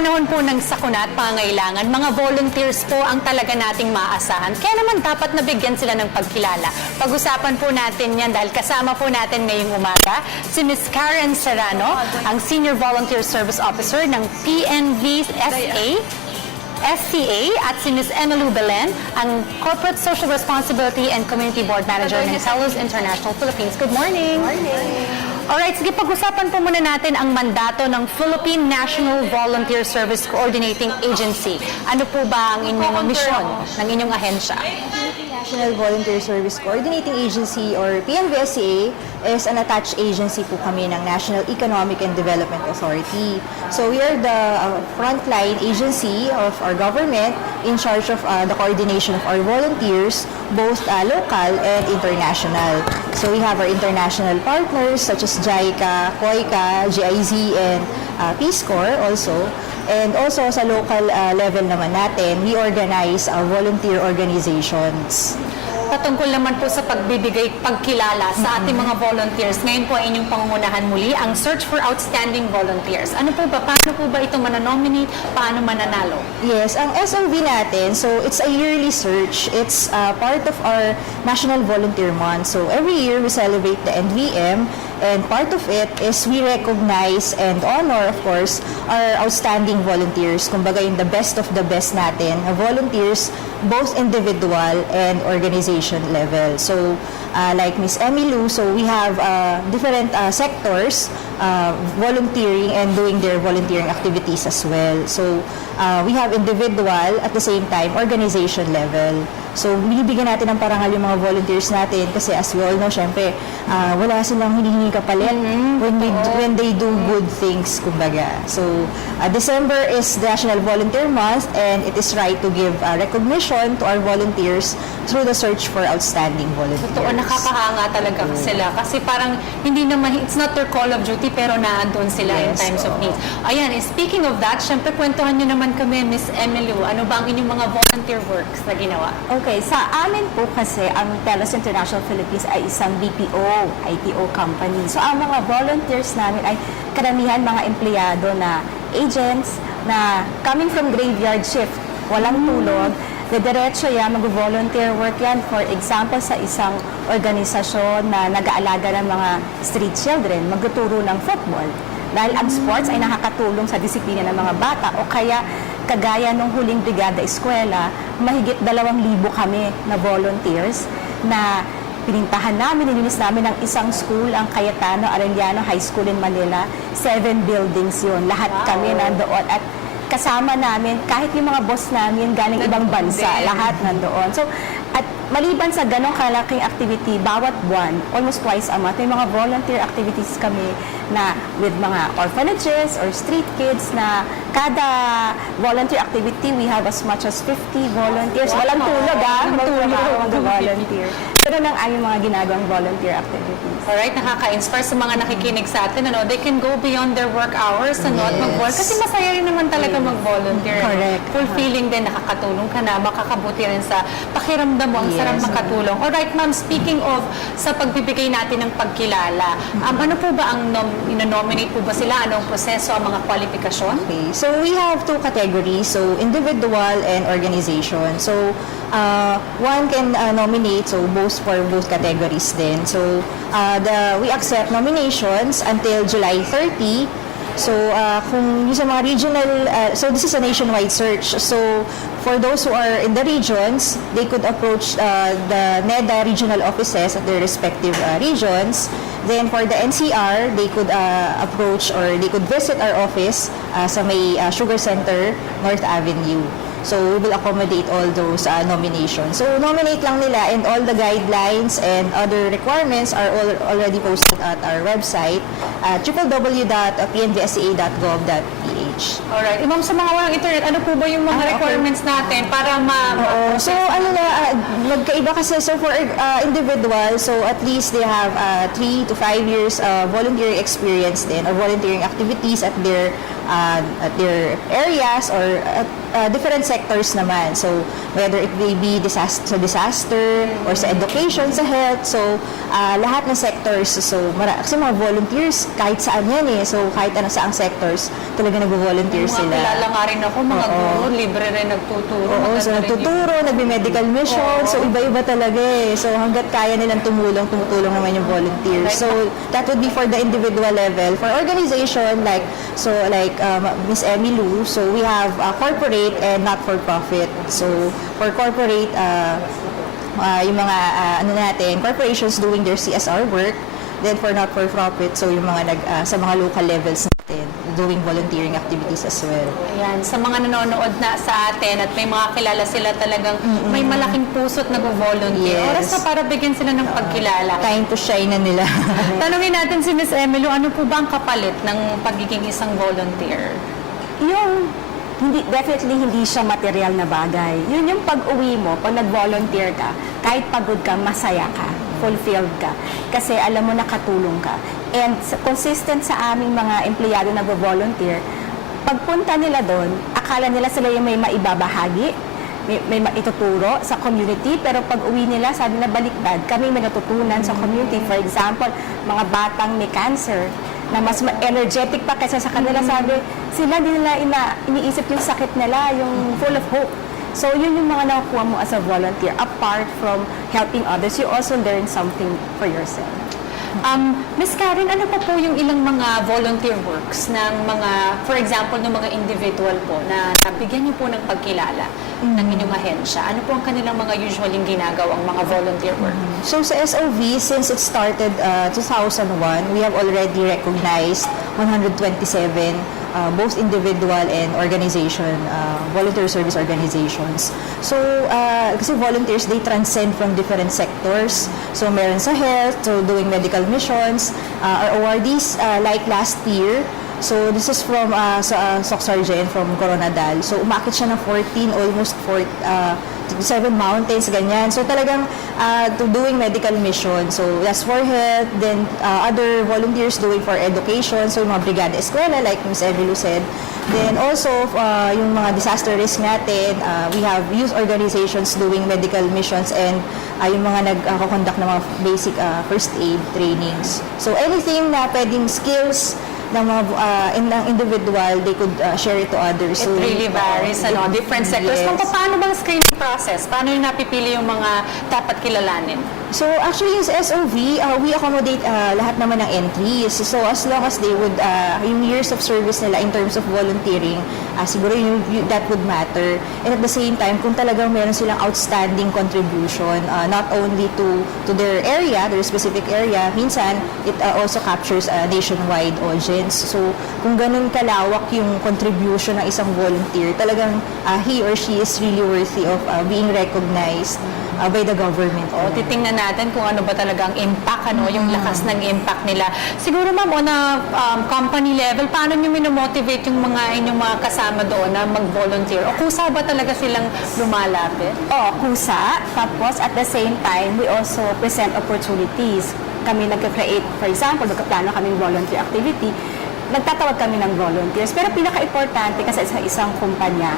panahon po ng sakuna at pangangailangan, mga volunteers po ang talaga nating maaasahan. Kaya naman dapat nabigyan sila ng pagkilala. Pag-usapan po natin yan dahil kasama po natin ngayong umaga si Ms. Karen Serrano, ang Senior Volunteer Service Officer ng PNV SCA at si Ms. Emilu Belen, ang Corporate Social Responsibility and Community Board Manager ng Fellows International Philippines. Good morning! Good morning! Alright, sige, pag-usapan po muna natin ang mandato ng Philippine National Volunteer Service Coordinating Agency. Ano po ba ang inyong misyon ng inyong ahensya? National Volunteer Service Coordinating Agency or PNVSCA is an attached agency po kami ng National Economic and Development Authority. So we are the frontline agency of our government in charge of the coordination of our volunteers, both local and international. So we have our international partners such as JICA, COICA, GIZ, and Peace Corps also. And also sa local level naman natin, we organize volunteer organizations. Patungkol naman po sa pagbibigay pagkilala sa ating mga volunteers. Ngayon po ay inyong pangungunahan muli ang Search for Outstanding Volunteers. Ano po ba? Paano po ba ito mananominate? Paano mananalo? Yes, ang SOV natin, so it's a yearly search. It's part of our National Volunteer Month. So every year we celebrate the NVM, and part of it is we recognize and honor, of course, our outstanding volunteers. Kumbaga yung the best of the best natin, volunteers, both individual and organization level. So like Ms. Emilu, so we have different sectors volunteering and doing their volunteering activities as well. So we have individual, at the same time organization level. So binibigyan natin ng parangal yung mga volunteers natin kasi as we all know, syempre wala silang hinihingi kapalit when they do good things, kumbaga. So December is National Volunteer Month, and it is right to give recognition to our volunteers through the search for outstanding volunteers. Totoo, nakakahanga talaga sila kasi parang hindi naman, it's not their call of duty pero naandun sila in times of need. Ayan, speaking of that, syempre kwentuhan nyo naman kami, Ms. Emilu, ano ba ang inyong mga volunteer works na ginawa? Okay, sa amin po kasi ang Fellows International Philippines ay isang BPO, ITO company. So ang mga volunteers namin ay karamihan mga empleyado na agents na coming from graveyard shift, walang tulog, diretso yan, mag-volunteer work yan. For example, sa isang organisasyon na nag-aalaga ng mga street children, magtuturo ng football. Dahil ang sports ay nakakatulong sa disiplina ng mga bata, o kaya kagaya nung huling brigada eskwela, mahigit 2,000 kami na volunteers na pinintahan namin, nilinis namin ng isang school, ang Cayetano Arellano High School in Manila. 7 buildings yun. Lahat kami nandoon. At kasama namin, kahit yung mga boss namin galing ibang bansa, lahat nandoon. So, at maliban sa ganong kalaking activity, bawat buwan, almost twice a month, may mga volunteer activities kami na with mga orphanages or street kids na kada volunteer activity, we have as much as 50 volunteers. Walang tulog, mag-volunteer. Pero ang aming mga ginagawang volunteer activities. Alright, nakaka-inspire sa mga nakikinig sa atin. Ano, they can go beyond their work hours at mag-volunteer. Kasi masaya rin naman talaga mag-volunteer. Correct. Fulfilling din, nakakatulong ka na, makakabuti rin sa pakiramdam mo, ang sarap makatulong. Alright, ma'am, speaking of sa pagbibigay natin ng pagkilala, ano po ba ang inonominate po ba sila? Anong proseso, ang mga kwalifikasyon? Okay, so we have 2 categories, so individual and organization. So one can nominate, so for both categories din. So we accept nominations until July 30. So kung yung sa mga regional, so this is a nationwide search. So for those who are in the regions, they could approach the NEDA regional offices at their respective regions. Then for the NCR, they could approach or they could visit our office sa may Sugar Center, North Avenue. So we will accommodate all those nominations. So nominate lang nila, and all the guidelines and other requirements are already posted at our website at www.pnvsa.gov.ph. Alright. Ma'am, sa mga walang internet, ano po ba yung mga requirements natin para So magkaiba kasi. So for individual, so at least they have 3 to 5 years volunteering experience din or volunteering activities at their at their areas or different sectors naman. So, whether it may be disaster or sa education, sa health. So, lahat ng sectors. So, kasi mga volunteers, kahit saan yan eh. So, kahit ano saang sectors, talaga nag-volunteer sila. Kilala nga rin ako, mga guro, libre rin nagtuturo. Oo, so nagtuturo, nagbi-medical mission. So, iba-iba talaga eh. So, hanggat kaya nilang tumutulong naman yung volunteers. So, that would be for the individual level. For organization, like Miss Emmy Lou, so we have corporate and not-for-profit. So, for corporate, yung mga corporations doing their CSR work. Then for not-for-profit, so yung mga sa mga local levels natin, doing volunteering activities as well. Ayan, sa mga nanonood na sa atin at may mga kilala sila talagang may malaking puso at nag-volunteer. Yes. Oras na para bigyan sila ng pagkilala. Time to shine na nila. Tanungin natin si Miss Emily, ano po ba ang kapalit ng pagiging isang volunteer? Definitely hindi siya material na bagay. Yun yung pag-uwi mo, pag nag-volunteer ka, kahit pagod ka, masaya ka, fulfilled ka. Kasi alam mo nakatulong ka. And consistent sa aming mga empleyado na nag-volunteer, pagpunta nila doon, akala nila sila yung may maibabahagi, may maituturo sa community, pero pag uwi nila, sabi na baliktad, kami may natutunan sa community. For example, mga batang may cancer, na mas energetic pa kaysa sa kanila. Sabi, sila din nila iniisip yung sakit nila, yung full of hope. So, yun yung mga nakukuha mo as a volunteer. Apart from helping others, you also learn something for yourself. Miss Karen, ano pa po yung ilang mga volunteer works ng mga, for example, ng mga individual po na nabigyan niyo po ng pagkilala ng inyong ahensya? Ano po ang kanilang mga usually ginagawang mga volunteer work? So sa SOV, since it started 2001, we have already recognized 127 both individual and organization, volunteer service organizations. So, kasi volunteers, they transcend from different sectors. So, meron sa health, so doing medical missions, our awardees, like last year, so this is from SOC Sergeant from Coronadal. So, umakit siya ng 14, almost 7 mountains, ganyan. So, talagang doing medical mission. So, that's for health. Then, other volunteers doing for education. So, yung mga brigada eskwela, like Ms. Evelu said. Then, also, yung mga disaster risk natin, we have youth organizations doing medical missions and yung mga nag-conduct ng mga basic first aid trainings. So, anything na pwedeng skills ng mga ng individual, they could share it to others. It really varies, different sectors. Yes. Paano bang screening process? Paano yung napipili yung mga dapat kilalanin? So, actually, yung sa SOV, we accommodate lahat naman ng entries. So, as long as they would, yung years of service nila in terms of volunteering, siguro that would matter. And at the same time, kung talagang meron silang outstanding contribution, not only to their area, their specific area, minsan, it also captures a nationwide audience. So, kung ganun kalawak yung contribution ng isang volunteer, talagang he or she is really worthy of being recognized by the government. Titingnan natin kung ano ba talaga ang impact, yung lakas ng impact nila. Siguro ma'am, on a company level, paano nyo minomotivate yung inyong mga kasama doon na mag-volunteer? O kusa ba talaga silang lumalapit? Kusa. Tapos, at the same time, we also present opportunities. Kami nag-create, for example, magkaplano kaming volunteer activity, nagtatawag kami ng volunteers. Pero pinaka-importante kasi sa isang kumpanya,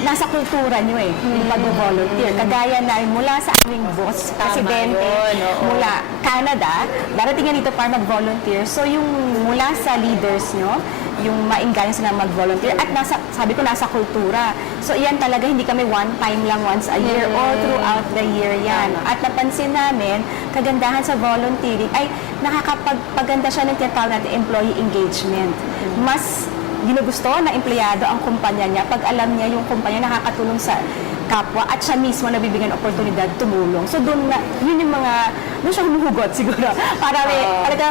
nasa kultura nyo yung pag-volunteer. Kagaya na mula sa aming boss, presidente, mula Canada, darating yan dito para mag-volunteer. So yung mula sa leaders nyo, yung maingganyo sila mag-volunteer at sabi ko nasa kultura. So iyan talaga, hindi kami one time lang once a year all throughout the year yan. At napansin namin, kagandahan sa volunteering ay nakakapagpaganda siya ng tinatawag natin employee engagement. Mas ginugusto na empleyado ang kumpanya niya pag alam niya yung kumpanya nakakatulong sa kapwa at siya mismo nabibigyan ng oportunidad tumulong. So doon siya humuhugot siguro para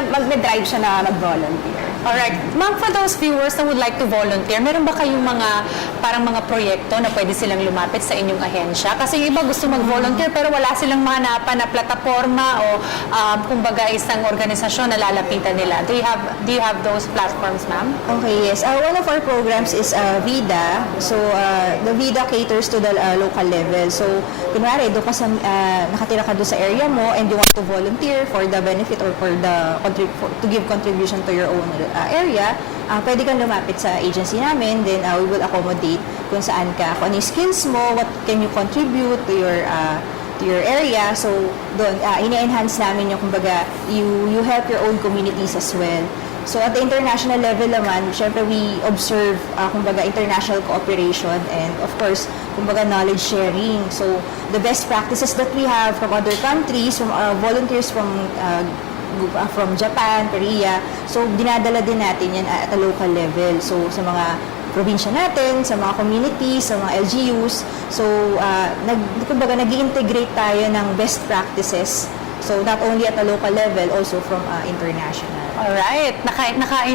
mag-drive siya na mag-volunteer. Alright. Ma'am, for those viewers na would like to volunteer, meron ba kayong parang mga proyekto na pwede silang lumapit sa inyong ahensya? Kasi yung iba gusto mag-volunteer pero wala silang mahanapan na plataforma o kumbaga isang organisasyon na lalapitan nila. Do you have those platforms, ma'am? Okay, yes. One of our programs is VIDA. So, the VIDA caters to the local level. So, kunwari, nakatira ka doon sa area mo and you want to volunteer for the benefit or to give contribution to your own area, pwede kang lumapit sa agency namin, then we will accommodate kung saan ka, kung ano yung skills mo, what can you contribute to your area. So, doon, ina-enhance namin yung, kumbaga, you help your own communities as well. So, at the international level naman, syempre we observe, kumbaga, international cooperation and, of course, kumbaga, knowledge sharing. So, the best practices that we have from other countries, from volunteers from Japan, Korea, so, dinadala din natin yan at a local level. So, sa mga probinsya natin, sa mga communities, sa mga LGUs. So, kumbaga, nag-integrate tayo ng best practices. So, not only at a local level, also from international. Alright,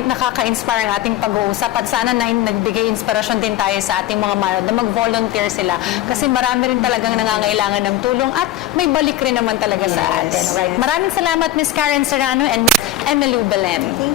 nakaka-inspire ang ating pag-uusap at sana na nagbigay inspirasyon din tayo sa ating mga manod na mag-volunteer sila kasi marami rin talagang nangangailangan ng tulong at may balik rin naman talaga sa atin. Right? Maraming salamat Ms. Karen Serrano and Ms. Emily Belen. Thank you.